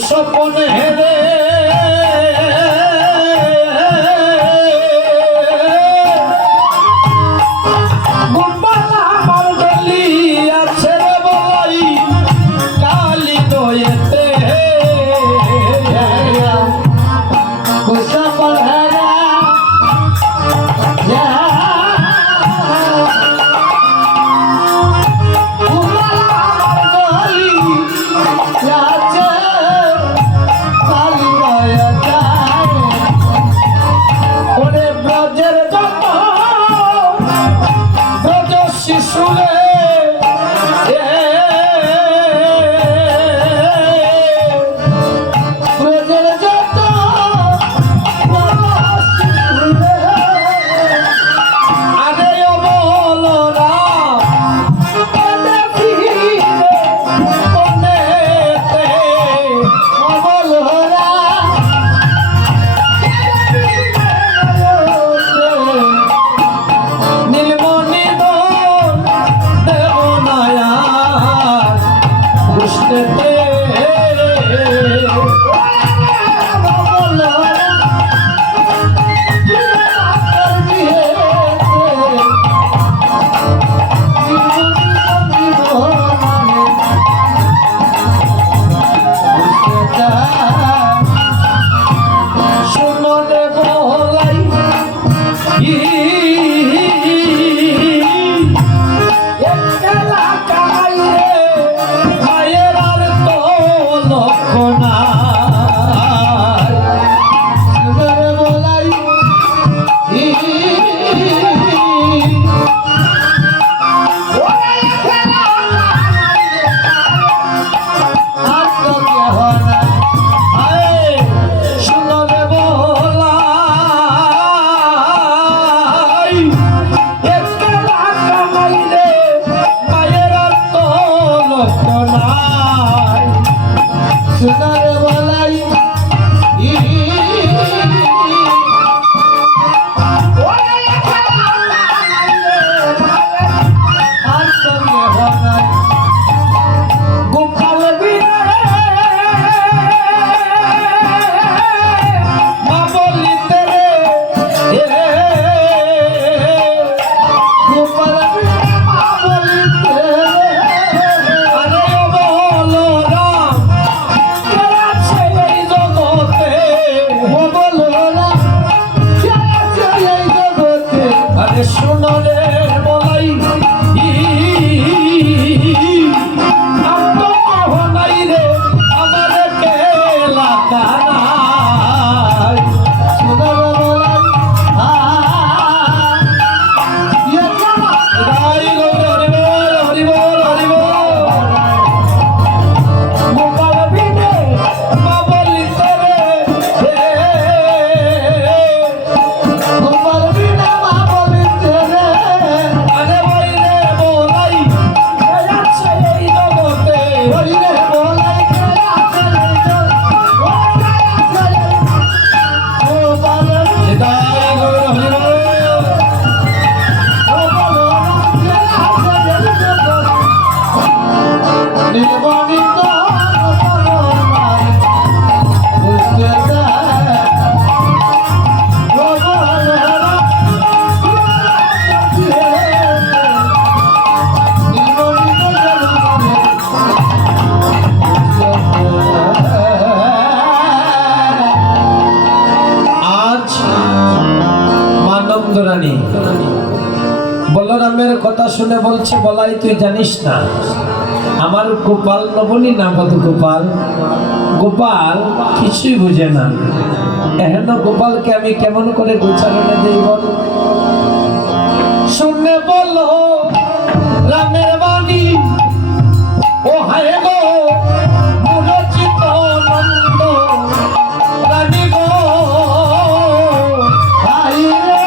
সপনে হেরে গোপালা আমার গলি আছে রে বই কালি দয়েতে সপন হেরে Kali শুনে বলছে, বলাই তুই জানিস না আমার গোপাল নবনী না কত গোপাল? গোপাল কিছুই বুঝে না। এখন গোপালকে আমি কেমন করে গোচারণে দেই বল? শুনে বলো রামের বাণী, ও হায় গো মুরচিত নন্দ রানী গো, হায় রে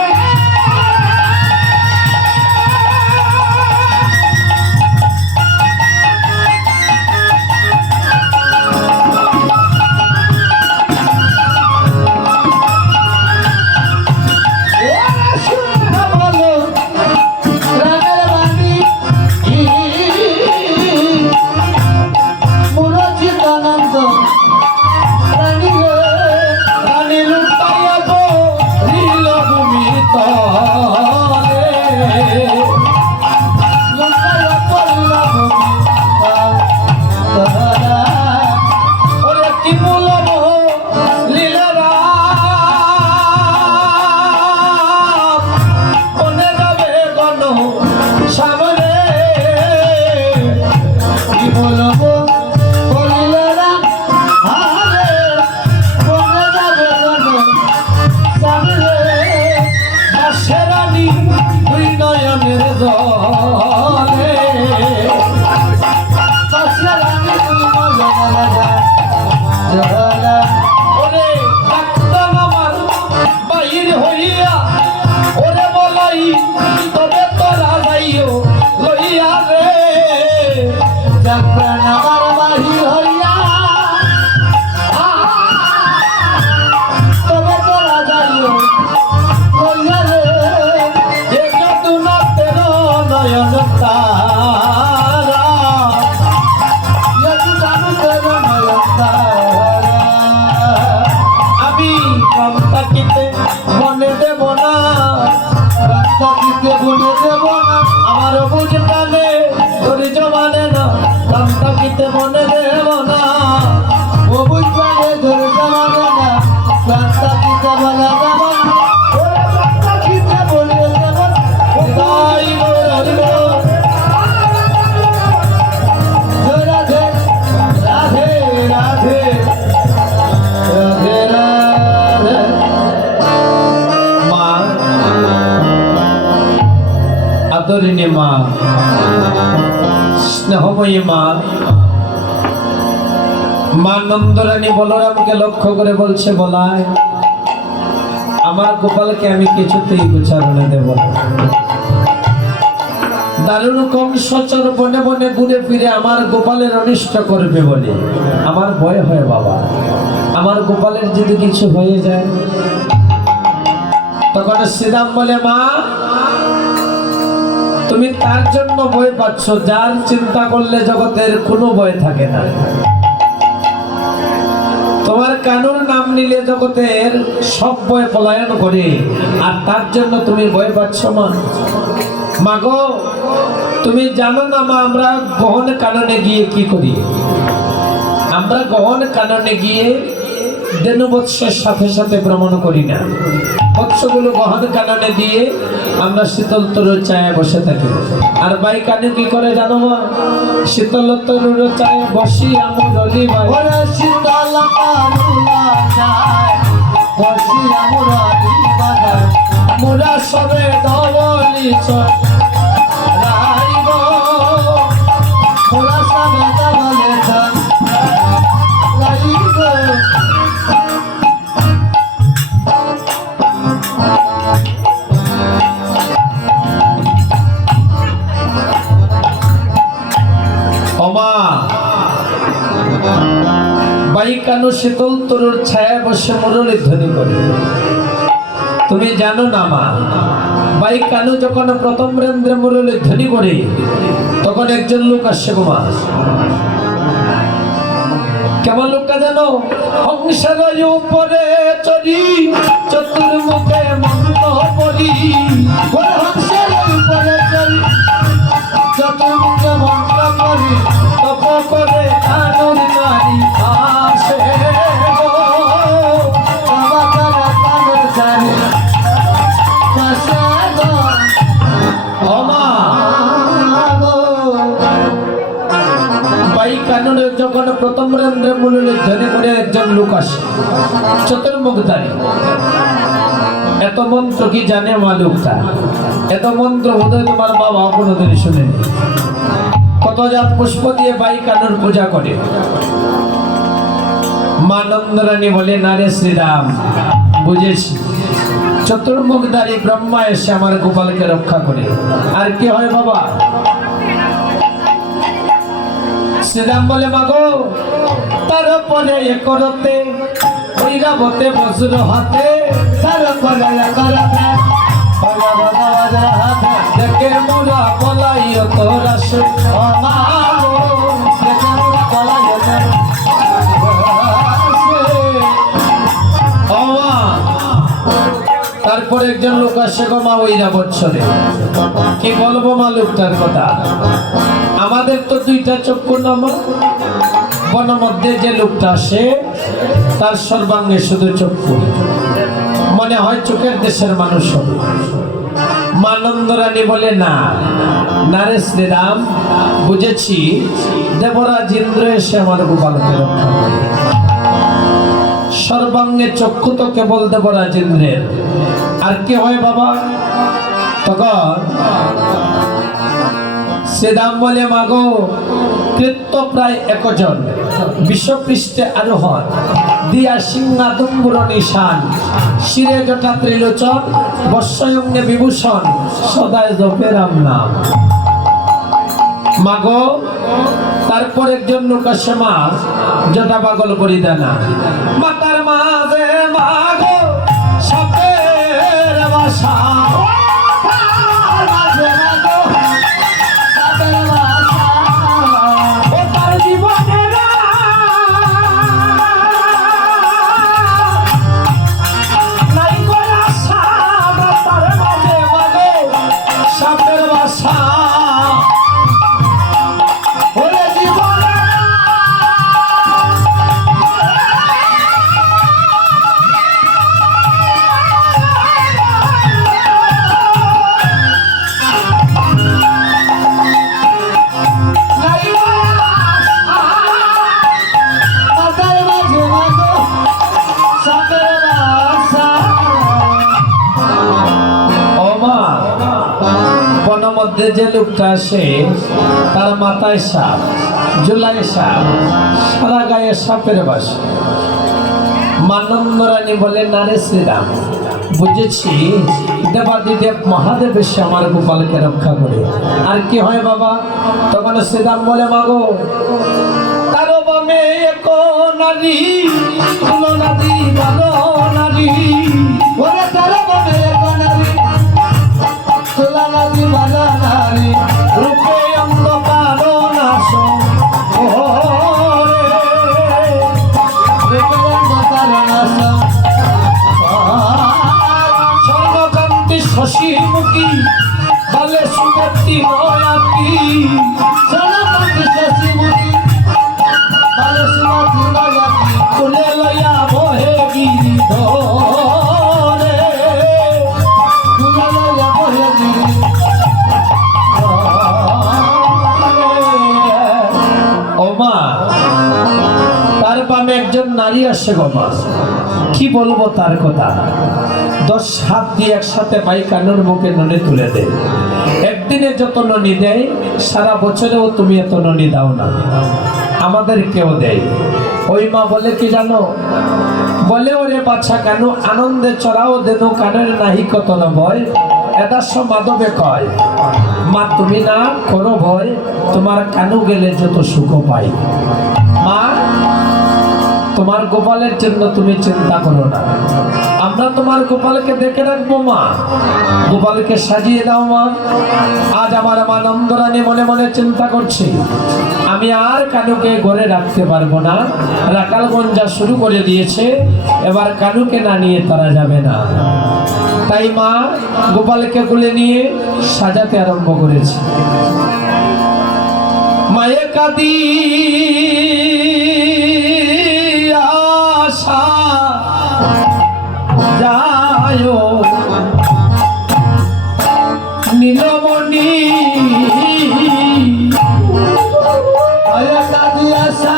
আমার বুঝ প্রাণে ধৈর্য মানে না, প্রাণটাকিতে মনে দেব না। ও বুঝ প্রাণে ধৈর্য মানে না, প্রাণটাকিতে বলা যাব না, প্রাণটাকিতে বলে দেব না। তাই রাধে রাধে রাধে রাধে রাধে রাধে। মা, আদরিণী মা, স্নেহময়ী মা, মা নন্দরানী বলরামকে লক্ষ্য করে বলছে, বলায় আমার গোপালকে আমি কিছুতেই গোচারণে দেব না। দারুণ কম সচর বনে বনে ঘুরে ফিরে আমার গোপালের অনিষ্ট করবে বলে আমার ভয় হয় বাবা। আমার গোপালের যদি কিছু হয়ে যায়, তখন শ্রীরাম বলে, মা তুমি তার জন্য ভয় পাচ্ছ যার চিন্তা করলে জগতের কোনো ভয় থাকে না। তোমার কানুর নাম নিলে জগতের সব ভয় পলায়ন করে, আর তার জন্য তুমি ভয় পাচ্ছ। মা, মাগো তুমি জানো না মা, আমরা গহন কাননে গিয়ে কি করি? আমরা গহন কাননে গিয়ে দেনু বৎসের সাথে সাথে ভ্রমণ করি না। বৎসগুলো গহন কাননে দিয়ে আমরা শীতল তরুর চায়ে বসে থাকি। আর বাই কানে কি করে জানো মা? শীতল তরুর চায়ে বসি আমরলি বাই, ওরে শীতল তরুলা চায় বসি আমরলি বাই, মোরা সবে দবলি চয় রাই গো, মোরা সবে দবলি চয় রাই গো। বাইকানু শীতল তরুর ছায়া বসে মুরলী ধ্বনি করে। তুমি জানো না মা, বাইকানু যখন প্রথম রেন্দ্রে মুরলী ধ্বনি করে, তখন একজন লোক আসছে গো মা। কেমন লোকটা জানো? হংসের উপরে চড়ি চতুর্মুখে মন্দ বলি, হংসের উপরে চড়ি চতুর্মুখে মন্দ করি, তপ করে কানুর নারী আসে গো, বাবা তারা কানুর জানি কাছে গো। ও মা, কাননে যখন প্রথম রেন্দ্রে মুনিলে ধ্যানে করে একজন লোক আসে চতুর্মুখধারী। এত মন্ত্র কি জানে মা লোকটা? এত মন্ত্র বোধহয় তোমার বাবা কোনোদিন শুনেনি। কত জাত পুষ্প দিয়ে বাই কানুর পূজা করে। মা নন্দরানী বলে, না রে শ্রীরাম, বুঝেছি, চতুর্মুখধারী ব্রহ্মা এসে আমার গোপালকে রক্ষা করে। আর কি হয় বাবা? শ্রীরাম বলে, মাগো তারপরে এ করতে ঐরাবতে বজ্র হাতে, তারপরে এ করতে দেখে মোরা পলাইও তোরা সে মাগো, দেখে মোরা পলাইও তারপরে একজন লোক আসে গো মা ঐরাবত বৎসরে। কি বলবো মা লোকটার কথা? আমাদের তো দুইটা চক্ষু না মা, বন মধ্যে যে লোকটা আসে তার সর্বাঙ্গে শুধু চক্ষু, মনে হয় চোখের দেশের মানুষ হবে। মা নন্দরানী বলে, না না রে শ্রীরাম, বুঝেছি, দেবরাজ ইন্দ্র এসে আমার গোপালকে রক্ষা করে। সর্বাঙ্গে চক্ষু তো কেবল দেবরাজ ইন্দ্রের। আর কি হয় বাবা? তখন শ্রীরাম বলে, মাগো কৃত্য প্রায় 1 জন, বিশ্বপৃষ্ঠে আরোহণ, দিয়া সিংহাদম্বুর নিশান, শিরে জটা ত্রিলোচন, বৎসয়ঙ্গে বিভূষণ, সদায় জপে রাম নাম। মাগো তারপর একজন লোক আসে মা জটা পাগল করি দেনা, মাতার মাঝে মাগো সাপের বাসা, যে লোকটা আসে তার মাথায় সাপ, জুলাই সাপ, সারা গায়ে সাপের বাস। মা নন্দরানী বলে, না রে শ্রীরাম, বুঝেছি, দেবাদিদেব মহাদেব এসে আমার গোপালকে রক্ষা করে। আর কি হয় বাবা? তখন শ্রীরাম বলে, মাগো তারো বামে এক নারী, তুলনা দি বারো নারী, ওরে তারো বামে এক নারী, তুলনা দি বারো নারী, রূপে অন্ধকার নাশ, স্বর্ণকান্তি শশীমুখী বলে সুগতি নয়াতি, স্বর্ণকান্তি শশীমুখী বলে সুগতি নয়াতি, কুলে লয়া বহে গিরি ধরে, কুলে লয়া বহে গিরি ও মা। তার বামে একজন নারী আসে গো মা, কি বলবো তার কথা? 10 হাত দিয়ে একসাথে পাই কানুর মুখে ননি তুলে দেয়। একদিনে যত ননি দেয় সারা বছরেও তুমি এত ননি দাও না, আমাদের কেউ দেয়। ওই মা বলে কি জানো? বলে, ওরে বাচ্চা কানু আনন্দে চড়াও দেনু কানের নাহি কত না ভয়, এদাস্য মাধবে কয়, মা তুমি না করো ভয়, তোমার কানু গেলে যত সুখ পাই। মা তোমার গোপালের জন্য তুমি চিন্তা করো না, আমরা তোমার গোপালকে দেখে রাখবো মা, গোপালকে সাজিয়ে দাও মা। আজ আমার মা নন্দরানী মনে মনে চিন্তা করছি, আমি আর কানুকে ঘরে রাখতে পারবো না, রাকালগঞ্জা শুরু করে দিয়েছে, এবার কানুকে না নিয়ে তারা যাবে না। তাই মা গোপালকে কোলে নিয়ে সাজাতে আরম্ভ করেছে। মায়ে কাদি আশা যায় নীলমণি, মায়ে কাদি আশা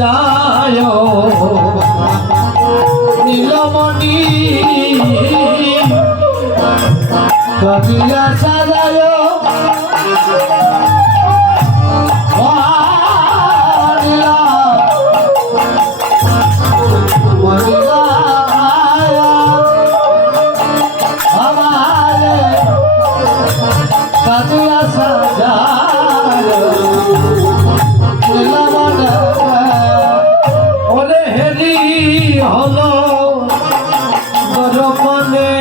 সাজায় নীলমণি কাদিয়া সাজায় ওরে হেরি হলো দরপনে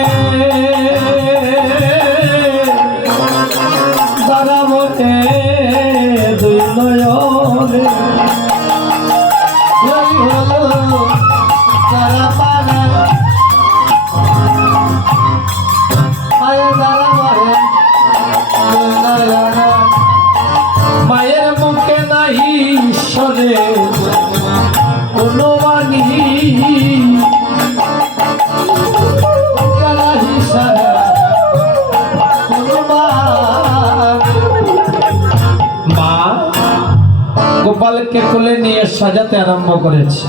দারাবনে দুই নয়নে হলো তারা পারে আয় তারা পারে মায়ের মুখে নাহি ঈশ্বরে কোনো বাণী মা গোপালকে কোলে নিয়ে সাজাতে আরম্ভ করেছে।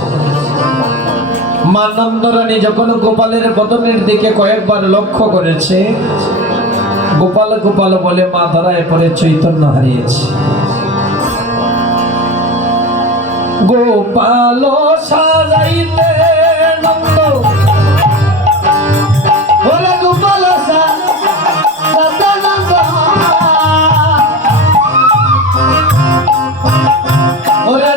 মা নন্দরানী যখন গোপালের বদনের দিকে কয়েকবার লক্ষ্য করেছে, গোপাল গোপাল বলে মা ধরায় পরে চৈতন্য হারিয়েছে। গোপাল সাজাইতে নন্দ ওরে গোপাল সদানন্দ ওরে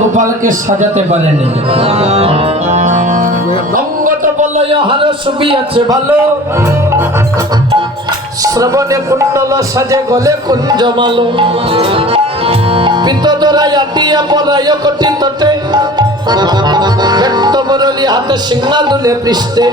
গোপালকে সাজাতে পারেনি। অঙ্গত বলয় হার ছবি আছে ভালো, শ্রবণে কুণ্ডল সাজে গলে কুঞ্জমালো, পিতদরাই আটিয়া পলায় কটি তটে, ব্যক্ত মুরলি হাতে সিংহা দুলে পৃষ্ঠে,